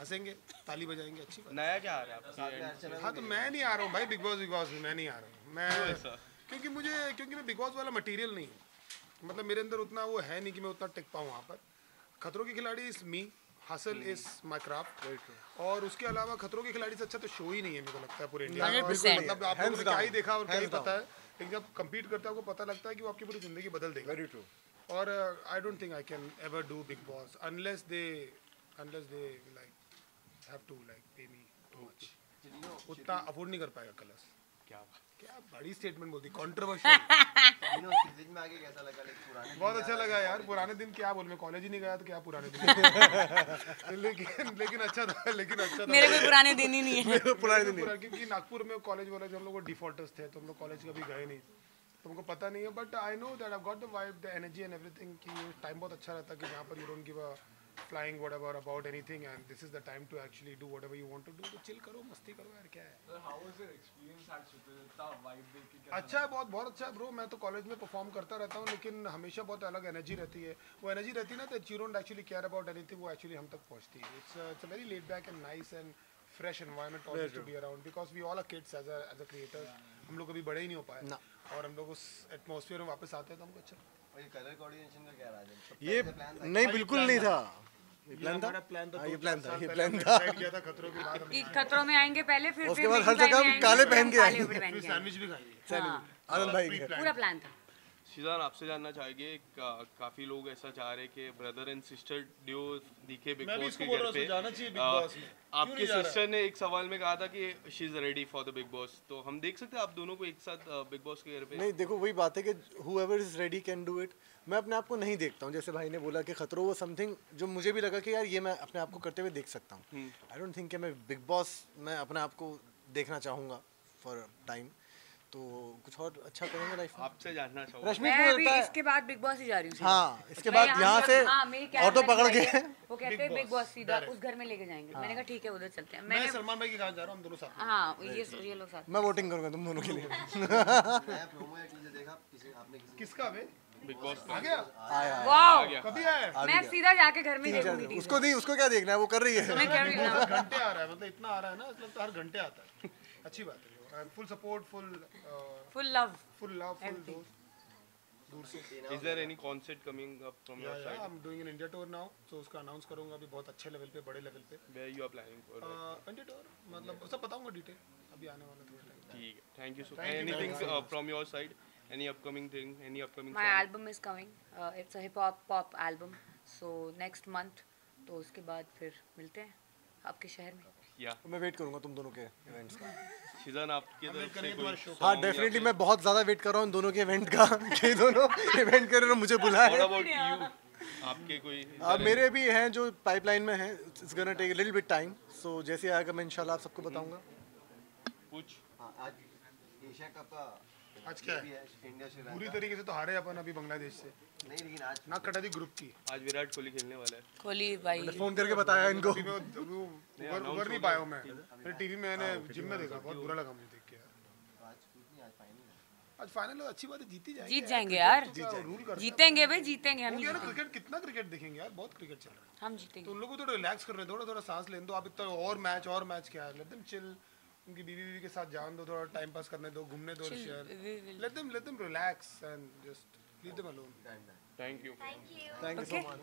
हंसेंगे, ताली बजाएंगे, अच्छी बात। नया क्या आ रहा है आपके? हाँ तो मैं नहीं आ रहा हूँ भाई बिग बॉस में, मैं नहीं आ रहा हूँ मैं, क्योंकि मैं बिग बॉस वाला मटेरियल नहीं हूँ, मतलब मेरे अंदर उतना वो है नहीं कि मैं उतना टिक पाऊँ वहाँ पर। खतरों के खिलाड़ी is me, hustle is my craft, और उसके अलावा खतरों के खिलाड़ी से अच्छा तो शो ही नहीं है मेरे को लगता है पूरे इंडिया में। मतलब आप लोगों ने क्या ही देखा और क्या ही पता है, लेकिन जब कम्पीट करता है आपको पता लगता है कि वो आपकी पूरी जिंदगी बदल देगा। Very true. और I don't think I can ever do Big Boss unless they like have to like pay me too much, उतना अफोर्ड नहीं कर पाएगा कलर्स। क्या बड़ी स्टेटमेंट बोलती, कंट्रोवर्शियल। सीजन में आगे कैसा लगा? बहुत अच्छा लगा यार, पुराने दिन क्या बोल, मैं कॉलेज ही नहीं गया तो क्या पुराने दिन लेकिन अच्छा था, मेरे कोई पुराने दिन ही नहीं है पुराने दिन क्योंकि नागपुर में कॉलेज हम लोग डिफॉल्टर्स थे, तो हम लोग कॉलेज कभी गए नहीं, तो हमको पता नहीं है, but I know that I got the vibe, the energy and everything कि टाइम बहुत अच्छा रहता है कि यहाँ पर you don't give a flying whatever about anything, and this is the time to actually do whatever you want to do, तो chill करो, मस्ती करो यार, क्या है। How was your experience actually? इतना vibe देख के कैसा? अच्छा है, बहुत अच्छा है ब्रो। मैं तो कॉलेज में परफॉर्म करता रहता हूँ, लेकिन हमेशा बहुत अलग एनर्जी रहती है, वो एनर्जी रहती है ना that you don't actually care about anything, वो एक्चुअली हम तक पहुँचती है। It's a very laid back and nice and fresh environment always to be around, because we all are kids as a creators, हम लोग कभी बड़े ही नहीं हो पाए, और हम लोग उस एटमॉस्फेयर में वापस आते हैं तो हमको अच्छा। ये कलर कोऑर्डिनेशन का क्या राज है? ये नहीं, बिल्कुल नहीं था। ये प्लान था, ये प्लान था, ये प्लान था कि खतरों में आएंगे पहले, फिर उसके बाद हर जगह हम काले पहन के आएंगे, सैंडविच भी खाएंगे। आनंद भाई के पूरा प्लान था। शिजान, आपसे जानना चाहेंगे, काफी लोग ऐसा चाह रहे कि ब्रदर एंड सिस्टर ड्यू दिखे बिग बॉस के घर पे। आपके सिस्टर ने एक सवाल में कहा था कि she is ready for the big boss, तो हम देख सकते हैं आप दोनों को एक साथ बिग बॉस के घर पे? नहीं, देखो वही बात है कि whoever is ready can do it। मैं अपने आप को नहीं देखता हूँ, जैसे भाई ने बोला कि खतरों वो समथिंग जो मुझे भी लगा कि यार ये मैं अपने आप को करते हुए देख सकता हूँ। आई डोंट थिंक कि मैं बिग बॉस में अपने आप को देखना चाहूँगा फॉर टाइम, तो कुछ और अच्छा करेंगे लाइफ में। आपसे जानना चाहूँगा। मैं अभी इसके बाद बिग बॉस ही जा रही हूँ। हाँ, इसके बाद यहाँ से ऑटो पकड़ के वो कहते हैं बिग बॉस सीधा उस घर में लेके जाएंगे। मैंने कहा ठीक है, उधर चलते हैं। मैं सलमान भाई के घर जा रहा हूँ, हम दोनों साथ। हाँ, ये लोग साथ। मैं वोटिंग करूँगा तुम दोनों के लिए। नया प्रोमो या टीजर देखा आपने? किसका बे? बिग बॉस आ गया? वाह, कभी आया? मैं सीधा जाके घर में देखूंगी। उसको नहीं, उसको क्या देखना है, वो कर रही है। मैं क्या घंटे आ रहा है, मतलब इतना आ रहा है ना, मतलब तो हर घंटे आता है। अच्छी बात है। Full support, full love, full दोस्त दूर से। Is there any concert coming up from your side? I'm doing an India tour now, so उसका अनाउंस करूंगा अभी बहुत अच्छे लेवल पे, बड़े लेवल पे। Where you are planning for? India tour, मतलब सब बताऊंगा डिटेल, अभी आने वाला थोड़ा टाइम। ठीक है, thank you so much. Anything from your side? Any upcoming thing? Any upcoming? My album is coming. It's a hip hop pop album. So next month, तो उसके बाद फिर मिलते हैं आपके शहर में। मैं वेट करूंगा तुम दोनों के इवेंट्स का। शिजान, आपके तरफ से कोई? हाँ, डेफिनेटली मैं बहुत ज़्यादा वेट कर रहा हूँ इन दोनों के इवेंट का कि दोनों इवेंट कर रहे हैं, मुझे बुलाए। What about you? आपके कोई? मेरे भी हैं जो पाइपलाइन में हैं। It's gonna take a little bit time. So जैसे आएगा मैं इंशाल्लाह आप सबको बताऊंगा। कुछ? आज एशिया कप का आज क्या है? इंडिया श्रीलंका पूरी तरीके से तो हारे अपन अभी बांग्लादेश से। नहीं, लेकिन आज नाक कटा दी ग्रुप की। आज विराट कोहली खेलने वाला है। कोहली भाई फोन करके बताया इनको। उबर नहीं पाया हूँ मैं, फिर टीवी में मैंने जिम में देखा, बहुत बुरा लगा मुझे देख के। आज फाइनल अच्छी बात है, जीत जाएंगे यार, जीतेंगे भाई, जीतेंगे हम। क्रिकेट कितना क्रिकेट देखेंगे यार, बहुत क्रिकेट चल रहा है। हम जीतेंगे। तो उन लोगों को थोड़ा रिलैक्स कर रहे हैं, थोड़ा सांस लेने दो। आप इतना और मैच क्या है, लेट देम चिल। उनकी बीवी के साथ जान दो, थोड़ा टाइम पास करने दो, घूमने दो, share let them relax and just leave them alone. Thank you so much.